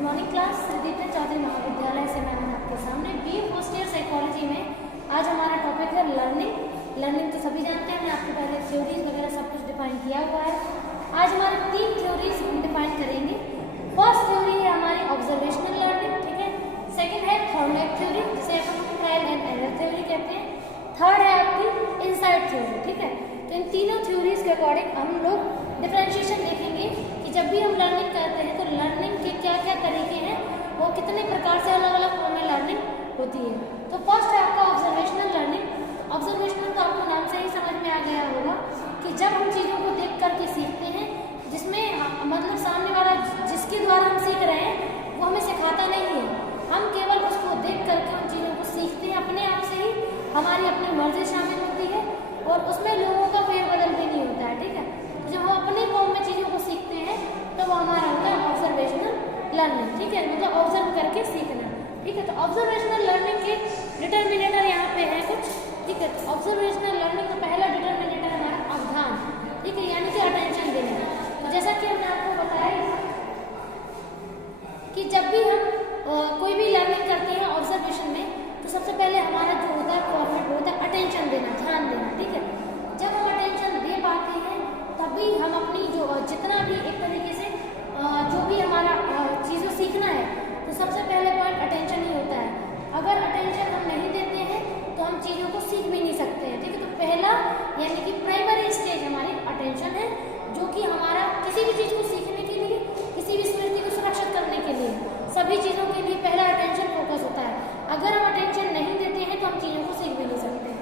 Good morning class. Shreedeep Chaudhary महाविद्यालय से मैं आपके सामने बीए फर्स्ट ईयर साइकोलॉजी में आज हमारा टॉपिक है लर्निंग तो सभी जानते हैं, मैं आपको पहले थ्योरीज वगैरह सब कुछ डिफाइन किया हुआ है। आज हमारे 3 थ्योरीज हम डिफाइन करेंगे। फर्स्ट थ्योरी है हमारी ऑब्जर्वेशनल लर्निंग, ठीक है। सेकंड है थॉर्नडाइक थ्योरी, जिसे हम ट्रायल एंड एरर थ्योरी कहते हैं। थर्ड है आपकी इनसाइट थ्योरी, ठीक है। तो इन तीनों थ्योरीज के अकॉर्डिंग हम लोग डिफरेंशिएशन देखेंगे कि जब भी हम लर्निंग करते हैं तो लर्निंग के क्या क्या तरीके हैं, वो कितने प्रकार से अलग अलग फॉर्म में लर्निंग होती है। तो फर्स्ट है आपका ऑब्जर्वेशनल लर्निंग। ऑब्जर्वेशनल तो आपको नाम से ही समझ में आ गया होगा कि जब हम चीज़ों को देख करके सीखते हैं, जिसमें मतलब सामने वाला जिसके द्वारा हम सीख रहे हैं वो हमें सिखाता नहीं है, हम केवल उसको देख करके उन चीज़ों को सीखते हैं। अपने आप से ही हमारी अपनी मर्जी शामिल होती है और उसमें लोगों का फेरबदल भी नहीं होता है, ठीक है। जब हम अपने फॉर्म में चीज़ों को सीखते हैं तो वो हमारा होता है ऑब्जर्वेशनल लर्निंग, ठीक है, मतलब ऑब्जर्व करके सीखना, ठीक है। तो ऑब्जर्वेशनल लर्निंग के डिटर्मिनेटर यहाँ पे है कुछ, ठीक है। तो ऑब्जर्वेशनल लर्निंग का पहला डिटर्मिनेटर हमारा अवधान, ठीक है, यानी कि अटेंशन देना। तो जैसा कि हमने आपको बताया कि जब भी हम कोई भी लर्निंग करते हैं ऑब्जर्वेशन में, तो सबसे पहले हमारा जो होता है फॉर्मेट वो होता है अटेंशन देना, ध्यान देना, ठीक है। जब हम अटेंशन दे पाते हैं तभी हम अपनी जो जितना भी एक तरीके से जो भी हमारा चीज़ों सीखना है, तो सबसे पहले पॉइंट अटेंशन ही होता है। अगर अटेंशन हम नहीं देते हैं तो हम चीज़ों को सीख भी नहीं सकते हैं, ठीक है। तो पहला यानी कि प्राइमरी स्टेज हमारी अटेंशन है, जो कि हमारा किसी भी चीज़ को सीखने के लिए, किसी भी स्मृति को सुरक्षित करने के लिए, सभी चीज़ों के लिए पहला अटेंशन फोकस होता है। अगर हम अटेंशन नहीं देते हैं तो हम चीज़ों को सीख भी नहीं सकते।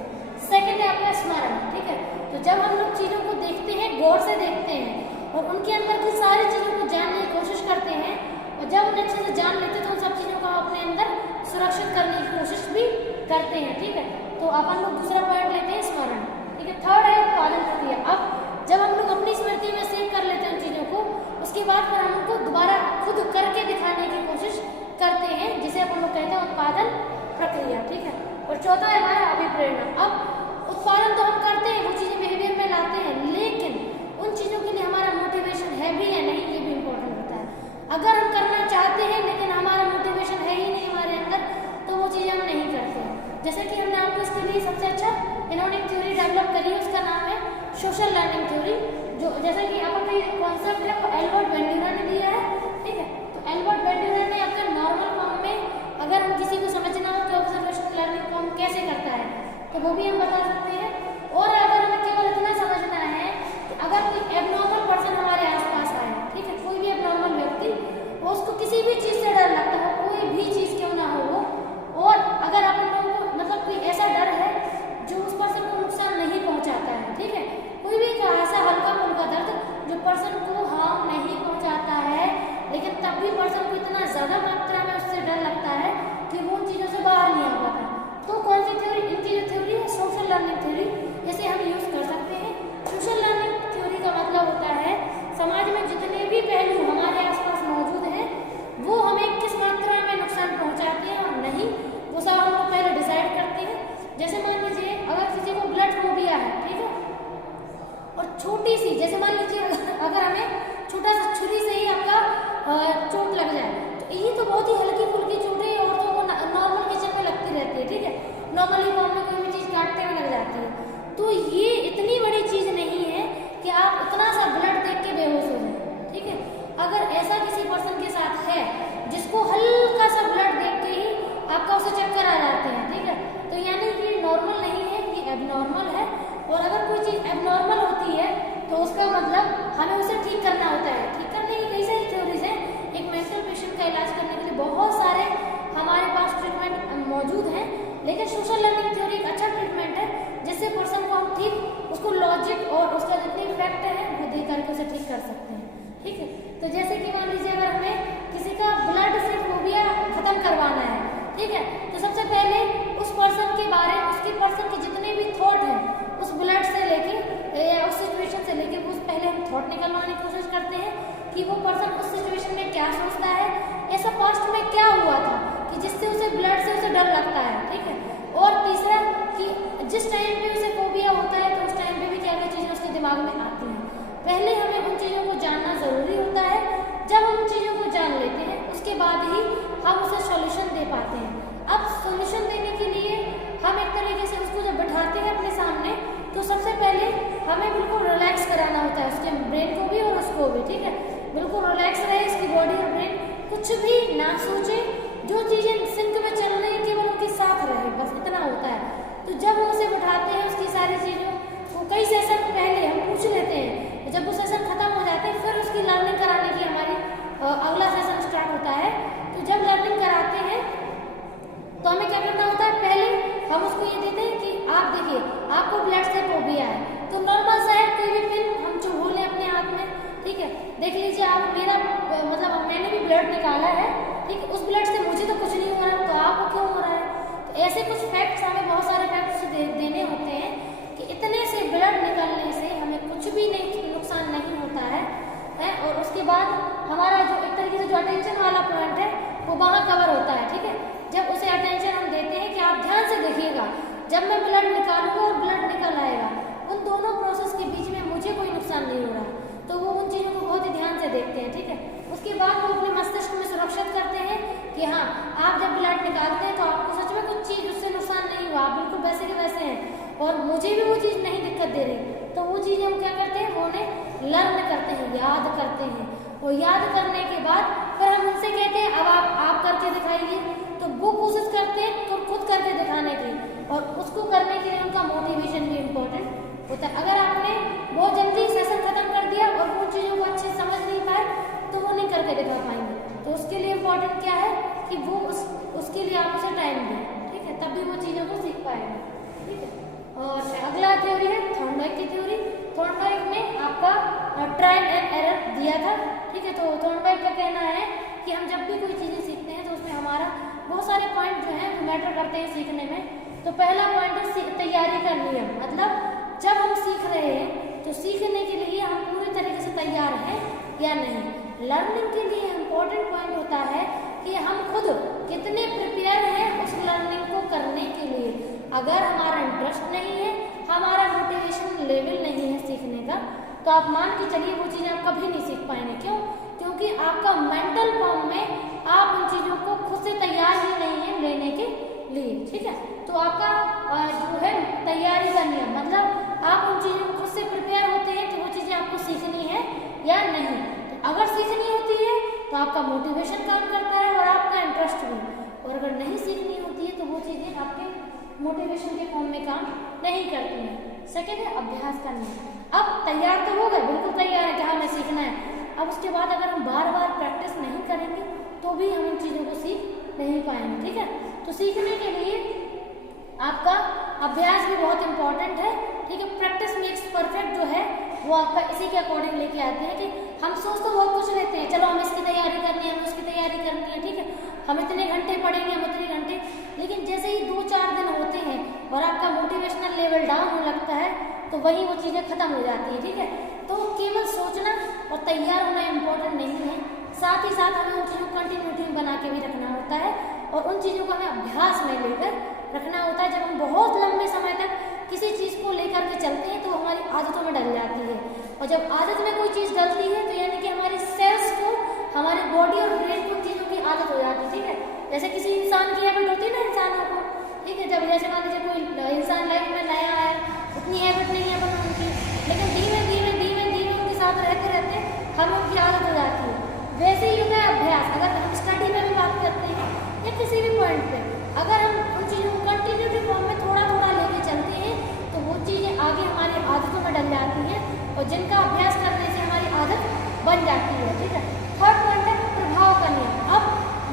सेकेंड है आपका स्मरण, ठीक है। तो जब हम लोग चीज़ों को देखते हैं, गौर से देखते हैं और उनके अंदर की सारी चीज़ों को जानने की कोशिश करते हैं, और जब उन्हें अच्छे से जान लेते हैं तो उन सब चीज़ों को अपने अंदर सुरक्षित करने की कोशिश भी करते हैं, ठीक है। तो अपन लोग दूसरा पॉइंट लेते हैं स्मरण, ठीक है। थर्ड है उत्पादन प्रक्रिया। अब जब हम लोग अपनी स्मृति में सेव कर लेते हैं उन चीज़ों को, उसके बाद फिर हम उनको दोबारा खुद करके दिखाने की कोशिश करते हैं, जिसे अपन लोग कहते हैं उत्पादन प्रक्रिया, ठीक है। और चौथा है हमारा अभिप्रेरणा। अब उत्पादन तो हम करते हैं, वो चीज़ें बिहेवियर में लाते हैं, लेकिन उन चीज़ों के लिए हमारा मोटिवेशन है भी या नहीं, ये भी इम्पोर्टेंट होता है। अगर हम करना चाहते हैं लेकिन हमारा मोटिवेशन है ही नहीं हमारे अंदर, तो वो चीज़ें हम नहीं करते हैं। जैसे कि हमने आपको इसके लिए सबसे अच्छा इन्होंने एक थ्योरी डेवलप करी है, उसका नाम है सोशल लर्निंग थ्योरी। जो जैसे कि आपको ये कॉन्सेप्ट है वो एल्बर्ट बेंड्यूरा ने दिया है, ठीक है। तो एल्बर्ट बेंड्यूरा ने अपने नॉर्मल फॉर्म में अगर हम किसी को समझना हो कि ऑब्जर्वेशनल लर्निंग फॉर्म कैसे करता है, तो वो भी हम बता सकते हैं। और अगर हमें केवल इतना समझना है कि अगर कोई एबनॉर्मल पर्सन हमारे आसपास आए, ठीक है, कोई भी एबनॉर्मल व्यक्ति, वो उसको किसी भी चीज़ से डर लगता हो, कोई भी चीज़ क्यों ना हो वो, और अगर अपन लोगों को मतलब कोई ऐसा डर है जो उस पर्सन को नुकसान नहीं पहुंचाता है, ठीक है, कोई भी ऐसा हल्का फुल्का दर्द जो पर्सन को हार्म नहीं पहुंचाता है, लेकिन तब भी पर्सन को इतना ज़्यादा मात्रा में उससे डर लगता है कि वो उन चीज़ों से बाहर नहीं आ पाता, तो कौन सी थ्योरी? इनकी जो थ्योरी है सोशल लर्निंग थ्योरी, इसे हम यूज़ कर सकते हैं। सोशल लर्निंग थ्योरी का मतलब होता है समाज में जितने भी पहलू हमारे आसपास मौजूद हैं वो हमें किस मात्रा में नुकसान पहुंचाते हैं और नहीं, वो सब हम लोग पहले डिसाइड करते हैं। जैसे मान लीजिए अगर किसी को ब्लड फोबिया है, ठीक है, और छोटी सी, जैसे मान लीजिए अगर हमें छोटा सा छुरी से ही आपका चोट लग जाए, तो ये तो बहुत ही हल्की फुल्की चोट है, औरतों को नॉर्मल किचन में लगती रहती है, ठीक है, नॉर्मली फॉर्म में कोई भी चीज़ काटते में लग जाती है। तो ये इतनी बड़ी चीज़ नहीं है कि आप इतना सा ब्लड देख के बेहोश हो जाए, ठीक है। अगर ऐसा किसी पर्सन के साथ है जिसको हल्का सा ब्लड देख के ही आपका उसे चक्कर आ जाते हैं, ठीक है, तो यानी कि नॉर्मल नहीं है, ये एबनॉर्मल है। और अगर कोई चीज़ एबनॉर्मल होती है तो उसका मतलब हमें उसे ठीक करना होता है। ठीक करने की कई सारी थ्योरीज हैं। एक मेंटल पेशेंट का इलाज करने के लिए बहुत सारे हमारे पास ट्रीटमेंट मौजूद हैं, लेकिन सोशल लर्निंग थ्योरी एक अच्छा ट्रीटमेंट है जिससे पर्सन को हम ठीक उसको लॉजिक और उसका जितने इफेक्ट है वो दे करके उसे ठीक कर सकते हैं, ठीक है। तो जैसे कि मान लीजिए अगर हमें किसी का ब्लड से फोबिया खत्म करवाना है, ठीक है, तो सबसे पहले उस पर्सन के बारे में, उसके पर्सन के जितने भी थॉट हैं उस ब्लड से लेके या उस सिचुएशन से लेके, वो पहले हम थॉट निकलवाने की कोशिश करते हैं कि वो पर्सन उस सिचुएशन में क्या सोचता है, ऐसा पास्ट में क्या हुआ था कि जिससे उसे ब्लड से उसे डर लगता है, ठीक है। और तीसरा कि जिस टाइम पे उसे फोबिया होता है तो उस टाइम पे भी क्या क्या चीज़ें उसके दिमाग में आती हैं। पहले हमें उन चीज़ों को जानना ज़रूरी होता है। जब हम उन चीज़ों को जान लेते हैं उसके उसके बाद ही हम उसे सॉल्यूशन दे पाते हैं। अब सॉल्यूशन देने के लिए हम एक तरीके से उसको जब बैठाते हैं अपने सामने, तो सबसे पहले हमें बिल्कुल रिलैक्स कराना होता है उसके ब्रेन को भी और उसको भी, ठीक है। बिल्कुल रिलैक्स रहे इसकी बॉडी और ब्रेन, कुछ भी ना सोचे, जो चीज़ें सिंक में चल रही हैं केवल उनके साथ रहे, बस इतना होता है। तो जब हम उसे बैठाते हैं उसकी सारी चीज़ों को कई सेशन पहले हम पूछ लेते हैं, जब वो सेशन खत्म हो जाते हैं फिर उसकी लर्निंग कराने की हमारी अगला सेशन स्टार्ट होता है। तो जब लर्निंग कराते हैं तो हमें क्या करना होता है, पहले हम उसको ये देते हैं कि आप देखिए आपको ब्लड से फोबिया है, तो नॉर्मल सा है कोई भी पिन हम जो भूलें अपने हाथ में, ठीक है। देख लीजिए आप, मेरा मतलब मैंने भी ब्लड निकाला है, ठीक है, उस ब्लड से मुझे तो कुछ नहीं हो रहा है, तो आपको क्यों हो रहा है। तो ऐसे कुछ फैक्ट्स, हमें बहुत सारे फैक्ट्स देने होते हैं कि इतने से ब्लड निकलने से हमें कुछ भी नहीं नुकसान नहीं होता है। और उसके बाद हमारा जो एक तरीके से जो अटेंशन वाला पॉइंट है वो वहाँ कवर होता है, ठीक है। जब उसे अटेंशन हम देते हैं कि आप ध्यान से देखिएगा, जब मैं ब्लड निकालूंगा और ब्लड निकल आएगा, उन दोनों प्रोसेस के बीच में मुझे कोई नुकसान नहीं हो रहा है, तो वो उन चीज़ों को बहुत ही ध्यान से देखते हैं, ठीक है। उसके बाद वो अपने मस्तिष्क में सुरक्षित करते हैं कि हाँ, आप जब ब्लड निकालते हैं तो आपको सच में कुछ चीज़ उससे नुकसान नहीं हुआ, आप बिल्कुल वैसे के वैसे हैं और मुझे भी वो चीज़ नहीं दिक्कत दे रही। तो वो चीज़ें हम क्या करते हैं, वो उन्हें लर्न करते हैं, याद करते हैं, और याद करने के बाद फिर हम उनसे कहते हैं अब आप करके दिखाइए, तो वो कोशिश करते हैं तो खुद करके दिखाने की, और उसको करने के लिए उनका मोटिवेशन भी इम्पोर्टेंट होता है। अगर आपने बहुत जल्दी सेशन खत्म कर दिया और वो चीज़ों को अच्छे समझ नहीं पाए तो वो नहीं करके दिखा पाएंगे। तो उसके लिए इम्पोर्टेंट क्या है कि वो उसके लिए आप उसे टाइम दें, ठीक है, तब भी वो चीज़ों को सीख पाएंगे, ठीक है। और अगला थ्योरी है थॉर्नडाइक की थ्योरी। थॉर्नडाइक ने आपका ट्रायल एंड एरर दिया था, ठीक है। तो थॉर्नडाइक का कहना है कि हम जब भी कोई चीज़ें सीखते हैं तो उसमें हमारा बहुत सारे पॉइंट जो हैं वो मैटर करते हैं सीखने में। तो पहला पॉइंट है तैयारी का नियम, मतलब जब हम सीख रहे हैं तो सीखने के लिए हम पूरी तरीके से तैयार हैं या नहीं। लर्निंग के लिए इम्पोर्टेंट पॉइंट होता है कि हम खुद कितने प्रिपेयर हैं उस लर्निंग को करने के लिए। अगर हमारा इंटरेस्ट नहीं है, हमारा मोटिवेशन लेवल नहीं है सीखने का, तो आप मान के चलिए वो चीज़ें आप कभी नहीं सीख पाएंगे। क्यों? क्योंकि आपका मेंटल फॉर्म में आप उन चीज़ों को खुद से तैयार ही नहीं है लेने के लिए, ठीक है। तो आपका जो है तैयारी का नियम, मतलब आप उन चीज़ों को खुद से प्रिपेयर होते हैं तो वो चीज़ें आपको सीखनी है या नहीं। तो अगर सीखनी होती है तो आपका मोटिवेशन काम करता है और आपका इंटरेस्ट भी, और अगर नहीं सीखनी होती है तो वो चीज़ें आपके मोटिवेशन के फॉर्म में काम नहीं करती हैं। सेकेंड है अभ्यास करना। अब तैयार तो हो गए, बिल्कुल तैयार है कि हाँ हमें सीखना है। अब उसके बाद अगर हम बार बार प्रैक्टिस नहीं करेंगे तो भी हम इन चीज़ों को सीख नहीं पाएंगे, ठीक है। तो सीखने के लिए आपका अभ्यास भी बहुत इंपॉर्टेंट है, ठीक है। प्रैक्टिस मेक्स परफेक्ट जो है वो आपका इसी के अकॉर्डिंग लेके आते हैं कि हम सोच तो बहुत कुछ लेते हैं, चलो हम इसकी तैयारी करनी है, हमें उसकी तैयारी करनी है, ठीक है, हम इतने घंटे पढ़ेंगे, हम इतने घंटे, लेकिन जैसे ही 2-4 दिन होते हैं और आपका मोटिवेशनल लेवल डाउन होने लगता है तो वही वो चीज़ें खत्म हो जाती है, ठीक है। तो केवल सोचना और तैयार होना इम्पोर्टेंट नहीं है, साथ ही साथ हमें उन चीज़ों को कंटिन्यूटी बना के भी रखना होता है और उन चीज़ों को हमें अभ्यास में लेकर रखना होता है। जब हम बहुत लंबे समय तक किसी चीज़ को लेकर के चलते हैं तो हमारी आदतों में डल जाती है, और जब आदत में कोई चीज़ डलती है तो यानी कि हमारी सेल्स को, हमारे बॉडी और ब्रेन को चीज़ों की आदत हो जाती है, ठीक है। जैसे किसी इंसान की हैबिट होती है ना इंसानों को, ठीक है, जब जैसे मान लीजिए कोई इंसान लाइफ में नया आया, उतनी हैबिट नहीं है बना उनकी, लेकिन धीमे धीमे धीमे धीमे उनके साथ रहते रहते हमें उनकी आदत हो जाती है। वैसे ही होता है अभ्यास। अगर हम स्टडी में भी बात करते हैं या किसी भी पॉइंट पे, अगर हम उन चीज़ों को कंटिन्यूटी फॉर्म में थोड़ा थोड़ा लेके चलते हैं तो वो चीज़ें आगे हमारी आदतों में डल जाती हैं और जिनका अभ्यास करने से हमारी आदत बन जाती है, ठीक है। थर्ड पॉइंट है प्रभाव का नियम। अब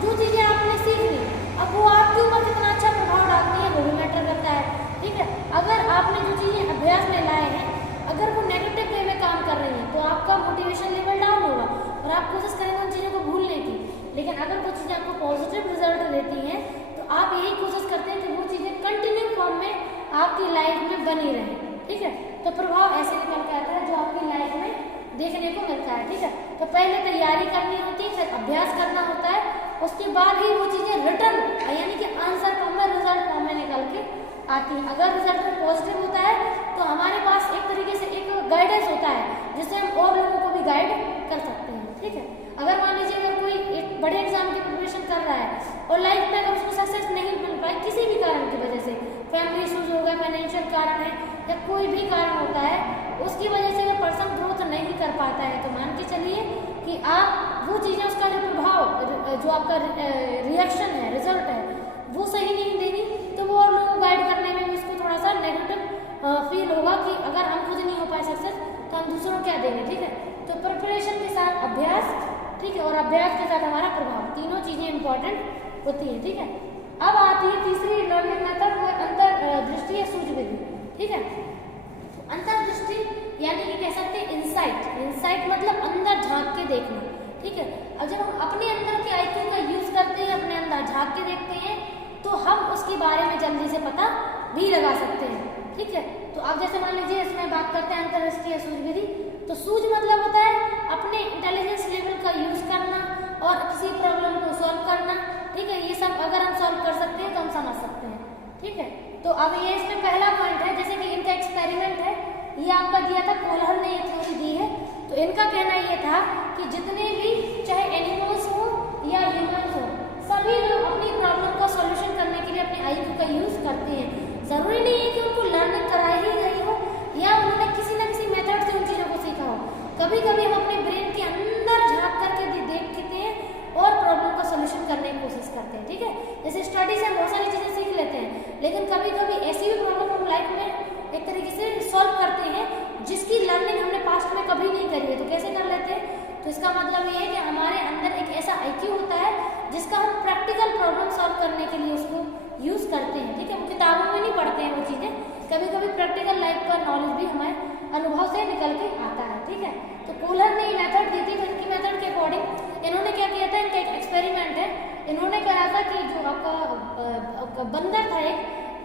जो चीज़ें आपने सीख ली, अब वो आपके ऊपर कितना अच्छा प्रभाव डालती है वो भी मैटर करता है, ठीक है। अगर आपने जो चीज़ें अभ्यास में लाए हैं अगर वो नेगेटिव वे में काम कर रही हैं तो आपका मोटिवेशन लेवल डाउन होगा और आप कोशिश करेंगे उन चीज़ों को भूलने की। लेकिन अगर कुछ चीज़ें आपको पॉजिटिव रिजल्ट देती हैं तो आप यही कोशिश करते हैं कि वो चीज़ें कंटिन्यू फॉर्म में आपकी लाइफ में बनी रहें, ठीक है। तो प्रभाव ऐसे निकल के आता है जो आपकी लाइफ में देखने को मिलता है, ठीक है। तो पहले तैयारी करनी होती है, फिर अभ्यास करना होता है, उसके बाद ही वो चीज़ें रिटर्न यानी कि आंसर फॉर्म में, रिजल्ट फॉर्म में निकल के आती है। अगर रिजल्ट में पॉजिटिव होता है तो हमारे पास एक तरीके से एक गाइडेंस होता है जिससे हम और लोगों को भी गाइड कर सकते हैं, ठीक है। अगर मान लीजिए अगर कोई एक बड़े एग्जाम की कोई फाइनेंशियल कारण है या कोई भी कारण होता है, उसकी वजह से अगर पर्सन ग्रोथ नहीं कर पाता है तो मान के चलिए कि आप वो चीज़ें, उसका जो प्रभाव, जो आपका रिएक्शन है, रिजल्ट है, वो सही नहीं देगी, तो वो और लोगों को गाइड करने में भी उसको थोड़ा सा नेगेटिव फील होगा कि अगर हम खुद नहीं हो पाए सक्सेस तो हम दूसरों को क्या देंगे। ठीक है, तो प्रिपरेशन के साथ अभ्यास, ठीक है, और अभ्यास के साथ हमारा प्रभाव, तीनों चीज़ें इंपॉर्टेंट होती हैं। ठीक है, अब आती है तीसरी लर्निंग मेथड, वो अंतर्दृष्टि या सूझबुद्धि। ठीक है, तो अंतर्दृष्टि यानी कि कह सकते हैं इंसाइट। इंसाइट मतलब अंदर झांक के देखना। ठीक है, अब जब हम अपने अंदर के आईक्यू का यूज करते हैं, अपने अंदर झांक के देखते हैं, तो हम उसके बारे में जल्दी से पता भी लगा सकते हैं। ठीक है, तो अब जैसे मान लीजिए इसमें बात करते हैं अंतर्दृष्टि या सूझबुद्धि, तो सूझ मतलब होता है अपने इंटेलिजेंस लेवल का यूज करना और किसी प्रॉब्लम को सॉल्व करना। ठीक है, ये सब अगर हम सॉल्व कर सकते हैं तो हम समझ सकते हैं। ठीक है, तो अब ये इसमें पहला पॉइंट है, जैसे कि इनका एक्सपेरिमेंट है, ये आपका दिया था, कोहलर ने ये थ्योरी दी है। तो इनका कहना ये था कि जितने भी चाहे एनिमल्स हो या ह्यूमंस हो, सभी लोग अपनी प्रॉब्लम का सॉल्यूशन करने के लिए अपने आईक्यू का यूज करते हैं। जरूरी नहीं है कि उनको लर्निंग कराई ही गई हो या उन्होंने किसी न किसी मेथड से उन चीज़ों को सीखा हो। कभी कभी हम अपने ब्रेन के अंदर झांक करके देखते हैं और प्रॉब्लम का सॉल्यूशन करने की कोशिश करते हैं। ठीक है, जैसे स्टडी से हम बहुत सारी चीज़ें सीख लेते हैं, लेकिन कभी कभी ऐसी भी प्रॉब्लम हम लाइफ में एक तरीके से सॉल्व करते हैं जिसकी लर्निंग हमने पास्ट में कभी नहीं करी है। तो कैसे कर लेते हैं? तो इसका मतलब ये है कि हमारे अंदर एक ऐसा आईक्यू होता है जिसका हम प्रैक्टिकल प्रॉब्लम सॉल्व करने के लिए उसको यूज करते हैं। ठीक है, वो किताबों में नहीं पढ़ते हैं वो चीज़ें, कभी कभी प्रैक्टिकल लाइफ का नॉलेज भी हमारे अनुभव से निकल के आता है। ठीक है, तो कोहलर ने ये मेथड दी थी, तो इनकी मेथड के अकॉर्डिंग इन्होंने क्या किया था, इनका एक एक्सपेरिमेंट है। इन्होंने कहा था कि जो आपका बंदर था, एक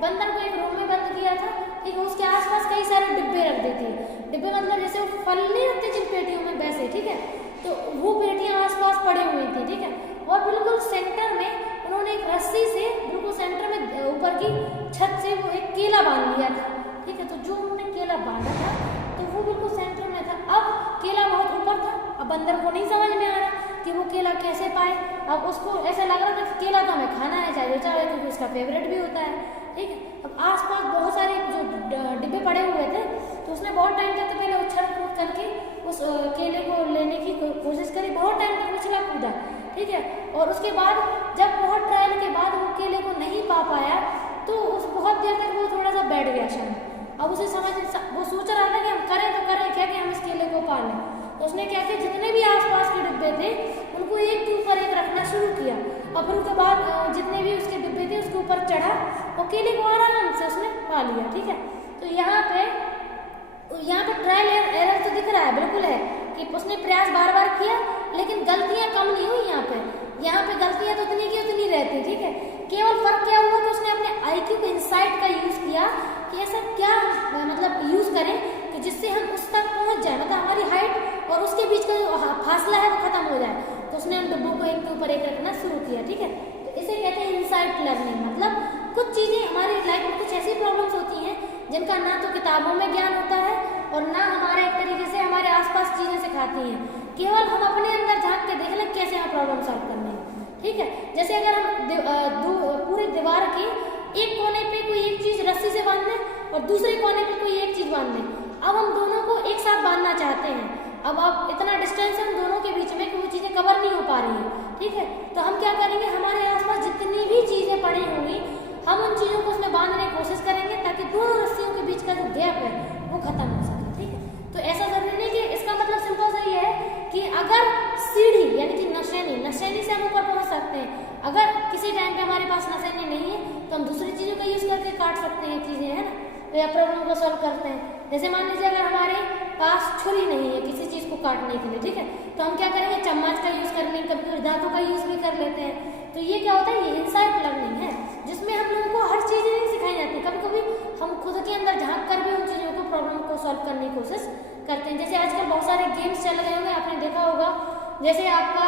बंदर को एक रूम में बंद किया था। ठीक है, उसके आसपास कई सारे डिब्बे रख देते हैं। डिब्बे मतलब जैसे वो फल नहीं रखते जिन पेटियों में, वैसे। ठीक है, तो वो पेटियां आसपास पड़ी हुई थी। ठीक है, और बिल्कुल सेंटर में उन्होंने एक रस्सी से बिल्कुल सेंटर में ऊपर की छत से वो एक केला बांध लिया था। ठीक है, तो जो उन्होंने केला बांधा था तो वो बिल्कुल सेंटर में था। अब केला बहुत ऊपर था, अब बंदर को नहीं समझ में आ रहा कि वो केला कैसे पाए। अब उसको ऐसा लग रहा था कि केला तो हमें खाना है, चाहे बेचा है, क्योंकि उसका फेवरेट भी होता है। ठीक है, अब आसपास बहुत सारे जो डिब्बे पड़े हुए थे, तो उसने बहुत टाइम तक पहले उछल कूद करके उस केले को लेने की कोशिश करी, बहुत टाइम तक उछला कूदा। ठीक है, और उसके बाद जब बहुत ट्रायल के बाद वो केले को नहीं पा पाया, तो उस बहुत देर तक वो थोड़ा सा बैठ गया शायद। अब उसे वो सोच रहा था कि हम करें तो करें क्या, कि हम इस केले को पा लें। तो उसने क्या किया, जितने भी आसपास के डिब्बे थे उनको एक के ऊपर एक रखना शुरू किया, और फिर उसके बाद जितने भी उसके डिब्बे थे उसके ऊपर चढ़ा और केले को आराम से उसने पा लिया। ठीक है, तो यहाँ पे ट्रायल एरर तो दिख रहा है, बिल्कुल है कि उसने प्रयास बार बार किया, लेकिन गलतियां कम नहीं हुई। यहाँ पे गलतियां तो उतनी की उतनी रहती। ठीक है, केवल फर्क क्या हुआ कि उसने अपने आईक्यू के इंसाइट का यूज किया कि ऐसा क्या मतलब यूज करें कि जिससे हम उस तक पहुंच जाए, मतलब हमारी हाइट और उसके बीच का जो फासला है वो खत्म हो जाए। तो उसने उन डिब्बों को एक के ऊपर एक रखना शुरू किया। ठीक है, तो इसे कहते हैं इंसाइट लर्निंग। मतलब कुछ चीजें हमारी लाइफ में, कुछ ऐसी प्रॉब्लम्स होती हैं जिनका ना तो किताबों में ज्ञान होता है और ना हमारे एक तरीके से हमारे आसपास चीजें सिखाती हैं, केवल हम अपने अंदर झांक के देख लें कैसे हम प्रॉब्लम सॉल्व करनी है। ठीक है, जैसे अगर हम पूरी दीवार के एक कोने पे कोई एक चीज रस्सी से बांध लें और दूसरे कोने पे कोई एक चीज बांध लें, अब हम दोनों को एक साथ बांधना चाहते हैं। अब इतना डिस्टेंस है हम दोनों के बीच में कि वो चीजें कवर नहीं हो पा रही है। ठीक है, तो हम क्या करेंगे, हमारे आसपास जितनी भी चीजें पड़ी होंगी हम उन चीजों को उसमें बांधने की कोशिश करेंगे ताकि दोनों रस्सियों के बीच का जो गैप है वो खत्म हो सके। ठीक है, तो ऐसा जरूरी नहीं कि, इसका मतलब सिंपल सा ये है कि अगर सीढ़ी यानी कि नशेनी से हम ऊपर पहुंच सकते हैं, अगर किसी टाइम पे हमारे पास नशेनी नहीं है तो हम दूसरी चीजों का यूज करके काट सकते हैं चीजें, है ना, तो या प्रॉब्लम को सॉल्व करते हैं। जैसे मान लीजिए अगर हमारे पास छुरी नहीं है किसी चीज को काटने के लिए, ठीक है, तो हम क्या करेंगे, चम्मच का यूज करने, कभी दांतों का यूज भी कर लेते हैं। तो ये क्या होता है, ये इनसाइट लर्निंग है, जिसमें हम लोगों को हर चीजें नहीं सिखाई जाती, कभी कभी हम खुद के अंदर झांक कर भी उन चीजों को, प्रॉब्लम को सॉल्व करने की कोशिश करते हैं। जैसे आजकल बहुत सारे गेम्स चल गए होंगे, आपने देखा होगा, जैसे आपका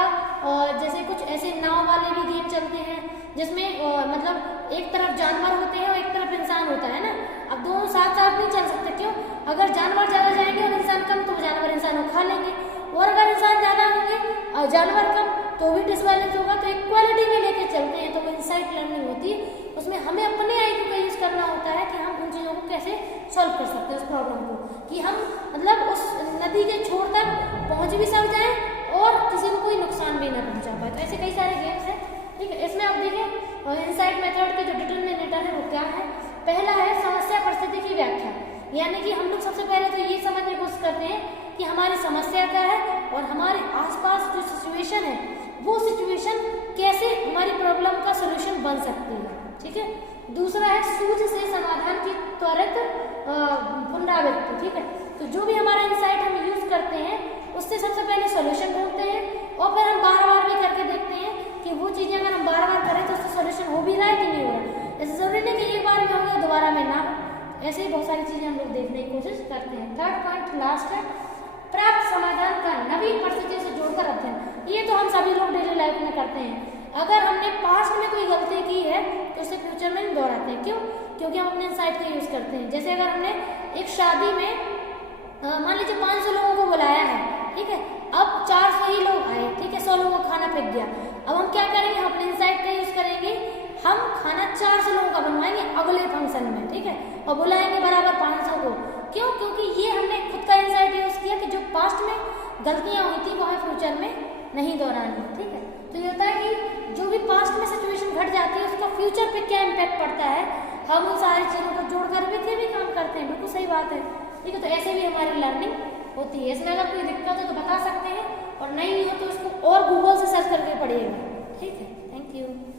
जैसे कुछ ऐसे नाव वाले भी गेम चलते हैं जिसमें मतलब एक तरफ जानवर होते हैं और एक तरफ इंसान होता है ना। अब दोनों साथ साथ नहीं चल सकते, क्यों, अगर जानवर ज्यादा जाएंगे और इंसान कम तो जानवर इंसान को खा लेंगे, और अगर इंसान ज्यादा होंगे और जानवर कम तो भी डिसबैलेंस होगा। तो इक्वालिटी में लेके चलते हैं, तो वो इनसाइट लर्निंग होती है, उसमें हमें अपने IQ का यूज़ करना होता है कि हम उन चीज़ों को कैसे सॉल्व कर सकते हैं, उस प्रॉब्लम को, कि हम मतलब उस नदी के छोर तक पहुँच भी सक जाएँ और किसी को कोई नुकसान भी ना पहुँचा पाए। तो ऐसे कई सारे गेम्स हैं, ठीक है। इसमें आप देखें इनसाइट मेथड के जो डिटर्मिनेटर है वो क्या है। पहला है समस्या परिस्थिति की व्याख्या, यानी कि हम लोग सबसे पहले तो ये समझने की कोशिश करते हैं कि हमारी समस्या क्या है और हमारे आसपास जो सिचुएशन है वो सिचुएशन कैसे हमारी प्रॉब्लम का सोल्यूशन बन सकती है, ठीक है। दूसरा है सूझ से समाधान की त्वरित पुनरावृत्ति, ठीक है। तो जो भी हमारा इंसाइट हम यूज करते हैं उससे सबसे पहले सोल्यूशन ढूंढते हैं और फिर हम बार बार भी करके देखते हैं कि वो चीज़ें अगर हम बार बार करें तो उससे सोल्यूशन हो भी रहा है कि नहीं हो रहा है। ऐसे जरूरी नहीं कि एक बार में होगा दोबारा में ना हो, ऐसे ही बहुत सारी चीज़ें हम लोग देखने की कोशिश करते हैं। थर्ड पॉइंट लास्ट है प्राप्त समाधान का नवीन परिस्थितियों से जोड़कर अध्ययन। ये तो हम सभी लोग डेली लाइफ में करते हैं। अगर हमने पास्ट में कोई गलती की है तो उसे फ्यूचर में दोहराते हैं। क्यों? क्योंकि हम अपने इंसाइट का यूज करते हैं। जैसे अगर हमने एक शादी में मान लीजिए 500 लोगों को बुलाया है, ठीक है, अब 400 ही लोग आए, ठीक है, 100 लोगों को खाना फेंक दिया। अब हम क्या करेंगे, हम अपने इंसाइट का यूज करेंगे, हम खाना 400 लोगों का बनवाएंगे अगले फंक्शन में, ठीक है, और बुलाएंगे बराबर 500 को। क्यों? क्योंकि ये हमने खुद का इंसाइट यूज किया कि जो पास्ट में गलतियां हुई थी वो हमें फ्यूचर में नहीं दोहरानी, ठीक है। तो ये होता है कि जो भी पास्ट में सिचुएशन घट जाती है उसका फ्यूचर पे क्या इम्पैक्ट पड़ता है, हम उन सारी चीज़ों को जोड़कर भी काम करते हैं। बिल्कुल सही बात है, ठीक है। तो ऐसे भी हमारी लर्निंग होती है। इसमें अगर कोई दिक्कत है तो बता सकते हैं और नहीं हो तो उसको और गूगल से सर्च करके पढ़िएगा, ठीक है। Thank you.